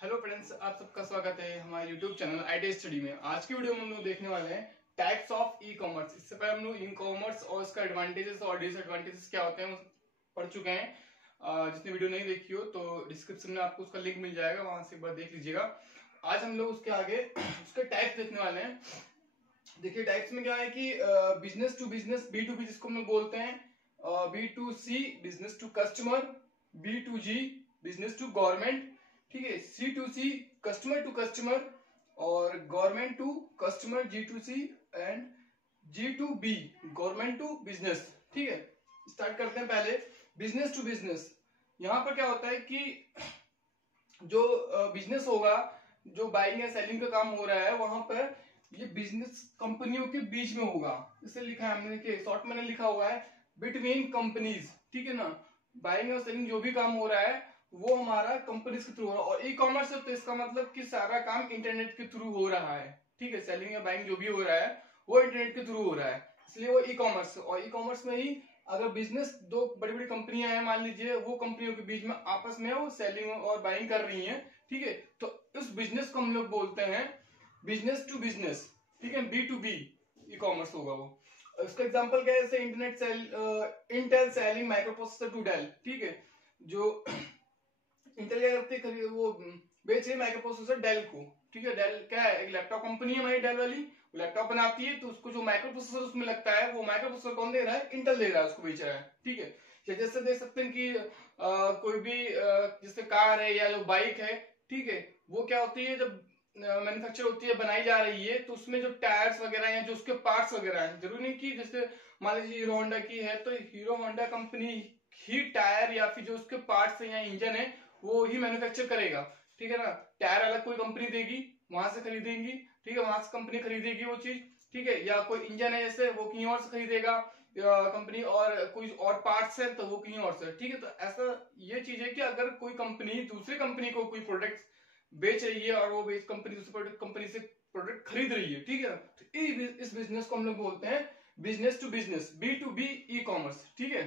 Hello friends, आप सबका स्वागत है हमारे यूट्यूब चैनल आईटी स्टडी में। आज की वीडियो में हम लोग देखने वाले हैं टाइप्स ऑफ ई कॉमर्स। इससे पहले हम लोग ई कॉमर्स और इसका एडवांटेजेस और डिसएडवांटेजेस क्या होते हैं वो पढ़ चुके हैं। जिसने वीडियो नहीं देखी हो तो डिस्क्रिप्शन में आपको उसका लिंक मिल जाएगा, वहां से एक बार देख लीजिएगा। आज हम लोग उसके आगे उसके टाइप्स देखने वाले हैं। देखिए टाइप्स में क्या है कि बिजनेस टू बिजनेस, B2B जिसको हम लोग बोलते हैं, B2C business to customer, B2G business to government, ठीक है, C2C कस्टमर टू कस्टमर, और government to customer G2C, and G2B government to business. ठीक है, स्टार्ट करते हैं पहले बिजनेस टू बिजनेस। यहाँ पर क्या होता है कि जो बिजनेस होगा, जो बाइंग या सेलिंग का काम हो रहा है, वहां पर ये बिजनेस कंपनियों के बीच में होगा। इसे लिखा है हमने, देखिए शॉर्ट मैंने लिखा हुआ है बिटवीन कंपनीज। ठीक है ना, बाइंग और सेलिंग जो भी काम हो रहा है वो हमारा कंपनीज के थ्रू हो रहा है। और ई कॉमर्स है तो इसका मतलब कि सारा काम इंटरनेट के थ्रू हो रहा है। ठीक है, सेलिंग या बाइंग जो भी हो रहा है वो इंटरनेट के थ्रू हो रहा है, इसलिए वो ई कॉमर्स। और ई कॉमर्स में ही अगर बिजनेस, दो बड़ी बड़ी कंपनियां हैं मान लीजिए, वो कंपनियों के बीच में आपस में वो सेलिंग और बाइंग कर रही हैं, ठीक है, तो उस बिजनेस को हम लोग बोलते हैं बिजनेस टू बिजनेस। ठीक है, B2B ई कॉमर्स होगा वो। उसका एग्जांपल क्या है, जैसे internet sale, Intel selling microprocessor to Dell. ठीक है, जो इंटेल क्या करती है, वो बेच रही है माइक्रोप्रोसेसर डेल को। ठीक है, डेल क्या है, एक लैपटॉप कंपनी है हमारी डेल वाली, लैपटॉप बनाती है, तो उसको जो माइक्रोप्रोसेसर उसमें लगता है वो माइक्रोप्रोसेसर कौन दे रहा है, इंटेल दे रहा है, उसको बेच रहा है। ठीक है, जैसे देख सकते हैं कि कोई भी जैसे कार है या जो बाइक है, ठीक है, वो क्या होती है, जब मैन्युफैक्चर होती है, बनाई जा रही है, तो उसमें जो टायर्स वगैरह हैं, जो उसके पार्ट्स वगैरह हैं, जरूरी नहीं कि जैसे मान लीजिए हीरो होंडा की है तो हीरो होंडा कंपनी ही टायर या फिर जो उसके पार्ट्स है या इंजन है वो ही मैन्युफैक्चर करेगा। ठीक है ना, टायर अलग कोई कंपनी देगी, वहां से खरीदेंगी, ठीक है, वहां से कंपनी खरीदेगी वो चीज। ठीक है, या कोई इंजन है जैसे, वो कहीं और से खरीदेगा कंपनी, और कोई और पार्ट्स है तो वो कहीं और से। ठीक है, तो ऐसा ये चीज है कि अगर कोई कंपनी दूसरी कंपनी को कोई प्रोडक्ट बेच रही है और वो बेच कंपनी दूसरी कंपनी से प्रोडक्ट खरीद रही है, ठीक है, तो इस बिजनेस को हम लोग बोलते हैं business to business, B2B e commerce. ठीक है,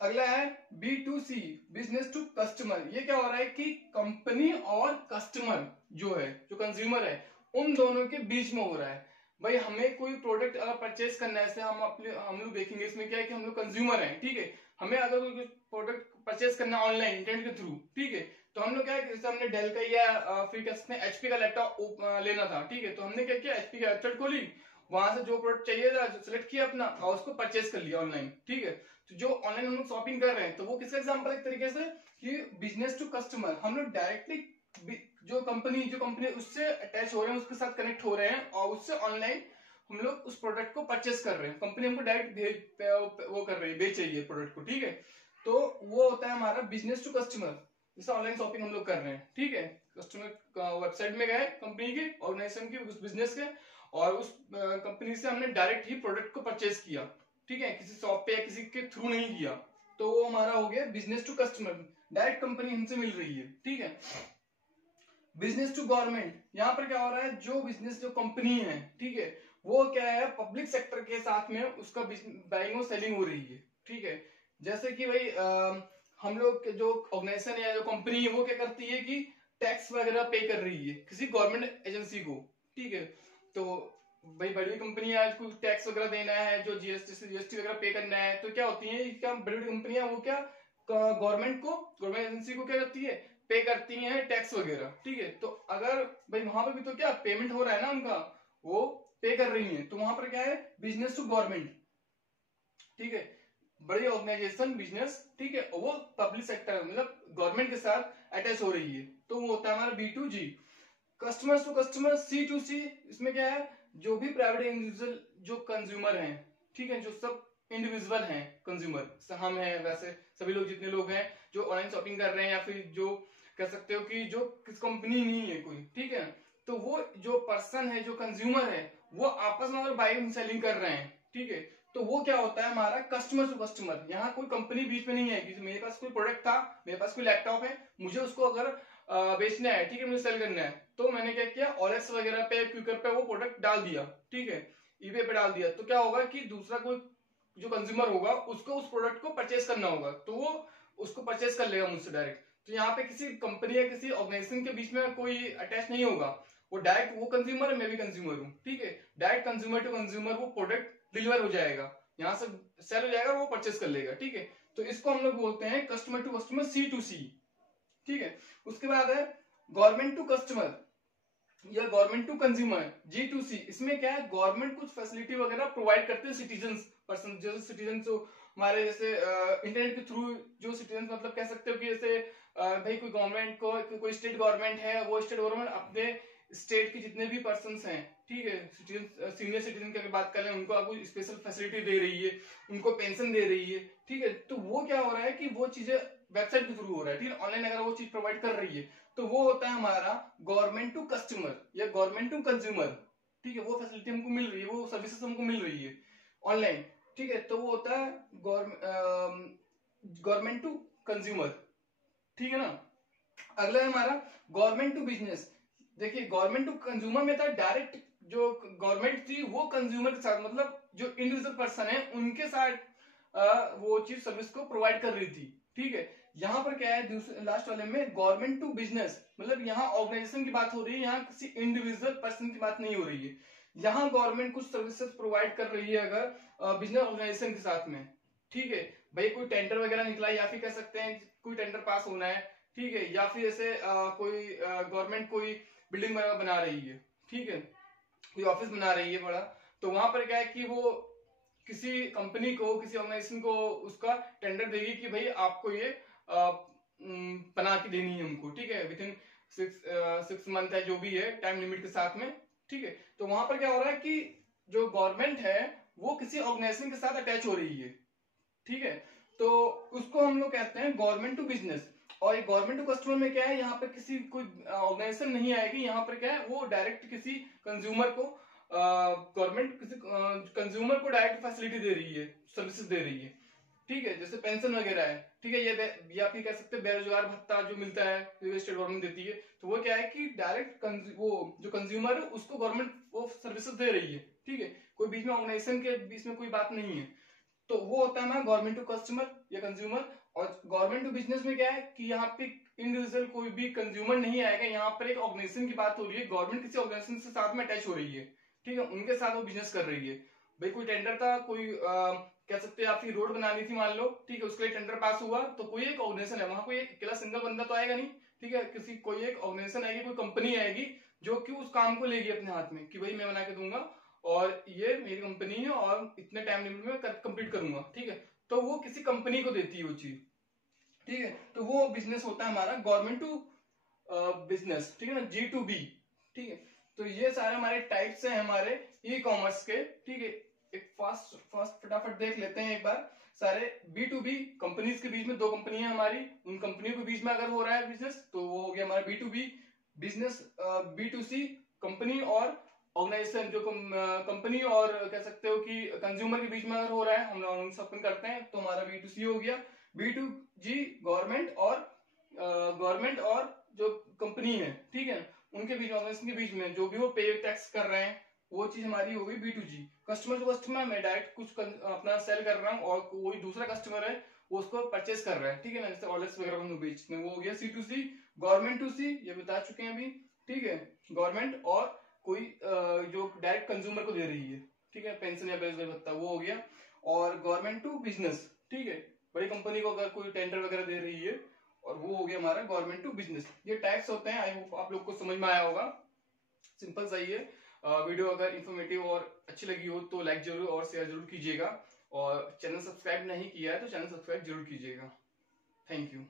अगला है B2C बिजनेस टू कस्टमर। ये क्या हो रहा है कि कंपनी और कस्टमर जो है, जो कंज्यूमर है, उन दोनों के बीच में हो रहा है। भाई हमें कोई प्रोडक्ट अगर परचेज करना है, हम लोग देखेंगे इसमें क्या है कि हम लोग कंज्यूमर हैं, ठीक है, हमें अगर कोई प्रोडक्ट परचेज करना है ऑनलाइन इंटरनेट के थ्रू, ठीक है, तो हम लोग क्या है, जैसे हमने डेल का या फिर कह सकते हैं HP का लैपटॉप लेना था, ठीक है, तो हमने क्या किया, HP की वेबसाइट खोली, वहां से जो प्रोडक्ट चाहिए था सिलेक्ट किया अपना और उसको परचेज कर लिया ऑनलाइन। ठीक है, तो जो ऑनलाइन हम लोग शॉपिंग कर रहे हैं तो वो किसका एग्जांपल, एक तरीके से कि बिजनेस टू कस्टमर, हम लोग डायरेक्टली जो कंपनी उससे अटैच हो रहे हैं, उसके साथ कनेक्ट हो रहे हैं और उससे ऑनलाइन हम लोग उस प्रोडक्ट को परचेस कर रहे हैं। कंपनी हमको डायरेक्ट वो कर रही है, बेच रही है प्रोडक्ट को। ठीक है, तो वो होता है हमारा बिजनेस टू कस्टमर, जैसे ऑनलाइन शॉपिंग हम लोग कर रहे हैं। ठीक है, कस्टमर वेबसाइट में गए कंपनी के, ऑर्गेनाइजेशन के, उस बिजनेस के, और उस कंपनी से हमने डायरेक्ट ही प्रोडक्ट को परचेज किया। ठीक है, किसी शॉप पे या किसी के थ्रू नहीं किया, तो वो हमारा हो गया business to customer, direct company हमसे मिल रही है। ठीक है, बिजनेस टू गवर्नमेंट, यहाँ पर क्या हो रहा है, जो बिजनेस जो कंपनी है, ठीक है, वो क्या है, पब्लिक सेक्टर के साथ में उसका बाइंग और सेलिंग हो रही है। ठीक है, जैसे कि भाई हम लोग जो ऑर्गेनाइजेशन या जो कंपनी है वो क्या करती है कि टैक्स वगैरह पे कर रही है किसी गवर्नमेंट एजेंसी को। ठीक है, तो भाई बड़ी कंपनी है, कुछ टैक्स वगैरह देना है, जो जीएसटी वगैरह पे करना है, तो क्या होती है, क्या बड़ी बड़ी कंपनियां वो क्या गवर्नमेंट एजेंसी को क्या करती है, पे करती हैं टैक्स वगैरह। ठीक है, तो अगर भाई वहां पर भी तो क्या पेमेंट हो रहा है ना उनका, वो पे कर रही है, तो वहां पर क्या है, बिजनेस टू गवर्नमेंट। ठीक है, बड़ी ऑर्गेनाइजेशन बिजनेस, ठीक है, वो पब्लिक सेक्टर मतलब गवर्नमेंट के साथ अटैच हो रही है, तो वो होता है हमारा B2G। Customers to customer C2C, इसमें क्या है, जो भी प्राइवेट इंडिविजुअल जो कंज्यूमर हैं, ठीक है, जो सब इंडिविजुअल हैं कंज्यूमर, हम हैं वैसे सभी लोग, जितने लोग हैं जो ऑनलाइन शॉपिंग कर रहे हैं, या फिर जो कह सकते हो कि जो किस कंपनी नहीं है कोई, ठीक है, तो वो जो पर्सन है, जो कंज्यूमर है, वो आपस में अगर बाइंग सेलिंग कर रहे हैं, ठीक है, तो वो क्या होता है हमारा कस्टमर टू कस्टमर। यहाँ कोई कंपनी बीच में नहीं है कि मेरे पास कोई प्रोडक्ट था, मेरे पास कोई लैपटॉप है, मुझे उसको अगर बेचना है, ठीक है, मुझे सेल करना है, तो मैंने क्या किया, OLX वगैरह पे, क्विकर पे वो प्रोडक्ट डाल दिया, ठीक है, eBay पे डाल दिया, तो क्या होगा कि दूसरा कोई जो कंज्यूमर होगा उसको उस प्रोडक्ट को परचेस करना होगा, तो वो उसको परचेस कर लेगा मुझसे डायरेक्ट। तो यहाँ पे किसी कंपनी या किसी ऑर्गेनाइजेशन के बीच में कोई अटैच नहीं होगा, वो डायरेक्ट वो कंज्यूमर है, मैं भी कंज्यूमर हूँ, ठीक है, डायरेक्ट कंज्यूमर टू कंज्यूमर वो प्रोडक्ट डिलीवर हो जाएगा, यहाँ से सेल हो जाएगा, वो परचेस कर लेगा, ठीक है। तो इसको हम लोग बोलते हैं कस्टमर टू कस्टमर, C2C, ठीक है। उसके बाद है गवर्नमेंट टू कस्टमर या गवर्नमेंट टू कंज्यूमर, G2C। इसमें क्या है, गवर्नमेंट कुछ फैसिलिटी वगैरह प्रोवाइड करते हैं सिटीजन पर्सन, जैसे सिटीजन जो हमारे जैसे इंटरनेट के थ्रू जो सिटीजन, मतलब कह सकते हो कि जैसे भाई कोई गवर्नमेंट को, कोई स्टेट गवर्नमेंट है, वो स्टेट गवर्नमेंट अपने स्टेट के जितने भी पर्सन हैं, ठीक है, सिटीजन, सीनियर सिटीजन की अगर बात करें, उनको आपको स्पेशल फैसिलिटी दे रही है, उनको पेंशन दे रही है, ठीक है। तो वो क्या हो रहा है कि वो चीजें वेबसाइट के थ्रू हो रहा है, ठीक है, ऑनलाइन अगर वो चीज प्रोवाइड कर रही है, तो वो होता है हमारा गवर्नमेंट टू कस्टमर या गवर्नमेंट टू कंज्यूमर, ठीक है। वो फैसिलिटी हमको मिल रही है, वो सर्विसेज हमको मिल रही है ऑनलाइन, ठीक है। तो वो होता है गवर्नमेंट टू कंज्यूमर, ठीक है ना। अगला है हमारा गवर्नमेंट टू बिजनेस। देखिए गवर्नमेंट टू कंज्यूमर में था डायरेक्ट, जो गवर्नमेंट थी वो कंज्यूमर के साथ, मतलब जो इंडिविजुअल पर्सन है उनके साथ वो चीज सर्विस को प्रोवाइड कर रही थी, ठीक है। यहाँ पर क्या है, दूसरे लास्ट वाले में गवर्नमेंट टू बिजनेस, मतलब यहाँ ऑर्गेनाइजेशन की बात हो रही है, यहाँ किसी इंडिविजुअल पर्सन की बात नहीं हो रही है। यहाँ गवर्नमेंट कुछ सर्विसेज प्रोवाइड कर रही है अगर बिजनेस ऑर्गेनाइजेशन के साथ में, ठीक है। भाई कोई टेंडर वगैरह निकला, या फिर कह सकते हैं कोई टेंडर पास होना है, ठीक है, या फिर जैसे कोई गवर्नमेंट कोई बिल्डिंग वगैरह बना रही है, ठीक है, कोई ऑफिस बना रही है बड़ा, तो वहां पर क्या है कि वो किसी कंपनी को, किसी ऑर्गेनाइजेशन को उसका टेंडर देगी कि भाई आपको ये बना के देनी है हमको, ठीक है, विद इन 6 मंथ है जो भी है टाइम लिमिट के साथ में, ठीक है। तो वहां पर क्या हो रहा है कि जो गवर्नमेंट है वो किसी ऑर्गेनाइजेशन के साथ अटैच हो रही है, ठीक है। तो उसको हम लोग कहते हैं गवर्नमेंट टू बिजनेस। और गवर्नमेंट टू कस्टमर में क्या है, यहाँ पे किसी कोई ऑर्गेनाइजेशन नहीं आएगी, यहाँ पर क्या है, वो डायरेक्ट किसी कंज्यूमर को, गवर्नमेंट किसी कंज्यूमर को डायरेक्ट फैसिलिटी दे रही है, सर्विसेज दे रही है, ठीक है, जैसे पेंशन वगैरह है, ठीक है, ये आप कह सकते हैं बेरोजगार भत्ता जो मिलता है, जो स्टेट गवर्नमेंट देती है, तो वो क्या है कि डायरेक्ट वो जो कंज्यूमर है उसको गवर्नमेंट वो सर्विसेज दे रही है, ठीक है, कोई बीच में ऑर्गेनाइजेशन के बीच में कोई बात नहीं है। तो वो होता है हमारा गवर्नमेंट टू कस्टमर या कंज्यूमर। और गवर्नमेंट टू बिजनेस में क्या है कि यहाँ पे इंडिविजुअल कोई भी कंज्यूमर नहीं आएगा, यहाँ पर एक ऑर्गेनाइजेशन की बात हो रही है, गवर्नमेंट किसी ऑर्गेनाइजेशन से साथ में अटैच हो रही है, ठीक है, उनके साथ वो बिजनेस कर रही है। भाई कोई टेंडर था, कोई कह सकते हैं आपकी रोड बनानी थी मान लो, ठीक है, उसके लिए टेंडर पास हुआ, तो कोई एक ऑर्गेनाइजेशन है, वहां कोई एक अकेला सिंगल बंदा तो आएगा नहीं, ठीक है, किसी कोई एक ऑर्गेनाइजेशन आएगी, कोई कंपनी आएगी जो कि उस काम को लेगी अपने हाथ में कि भाई मैं बना के दूंगा और ये मेरी कंपनी है और इतने टाइम लिमिट में कंप्लीट करूंगा, ठीक है। तो वो किसी कंपनी को देती है वो चीज, ठीक है। तो वो बिजनेस होता है हमारा गवर्नमेंट टू बिजनेस, ठीक है ना, G2B, ठीक है। तो ये सारे हमारे टाइप्स हैं हमारे ई कॉमर्स के, ठीक है। एक फास्ट फास्ट फटाफट देख लेते हैं एक बार सारे। B2B कंपनीज के बीच में 2 कंपनियां हमारी, उन कंपनियों के बीच में अगर हो रहा है बिजनेस तो वो हो गया हमारा B2B बिजनेस। B2C कंपनी और ऑर्गेनाइजेशन, जो कंपनी और कह सकते हो कि कंज्यूमर के बीच में अगर हो रहा है, हम लोग शॉपिंग करते हैं, तो हमारा B2C हो गया। B2G गवर्नमेंट और जो कंपनी है, ठीक है, उनके बीच, ऑर्गेनाइजेशन के बीच में जो भी वो पे टैक्स कर रहे हैं, वो चीज हमारी हो गई B2G। कस्टमर टू कस्टमर में डायरेक्ट कुछ अपना सेल कर रहा हूँ और कोई दूसरा कस्टमर है वो उसको परचेस कर रहा है, ठीक है ना, जैसे ऑर्डर्स वगैरह हम बेचते हैं, वो हो गया C2C। गवर्नमेंट टू सी ये बता चुके हैं अभी, ठीक है, गवर्नमेंट और कोई जो डायरेक्ट कंज्यूमर को दे रही है, ठीक है, पेंशन या बेरोजगार भत्ता, वो हो गया। और गवर्नमेंट टू बिजनेस, ठीक है, बड़ी कंपनी को अगर कोई टेंडर वगैरह दे रही है, और वो हो गया हमारा गवर्नमेंट टू बिजनेस। ये टाइप्स होते हैं, आई होप आप लोग को समझ में आया होगा, सिंपल सा ही है। वीडियो अगर इन्फॉर्मेटिव और अच्छी लगी हो तो लाइक जरूर और शेयर जरूर कीजिएगा, और चैनल सब्सक्राइब नहीं किया है तो चैनल सब्सक्राइब जरूर कीजिएगा। Thank you.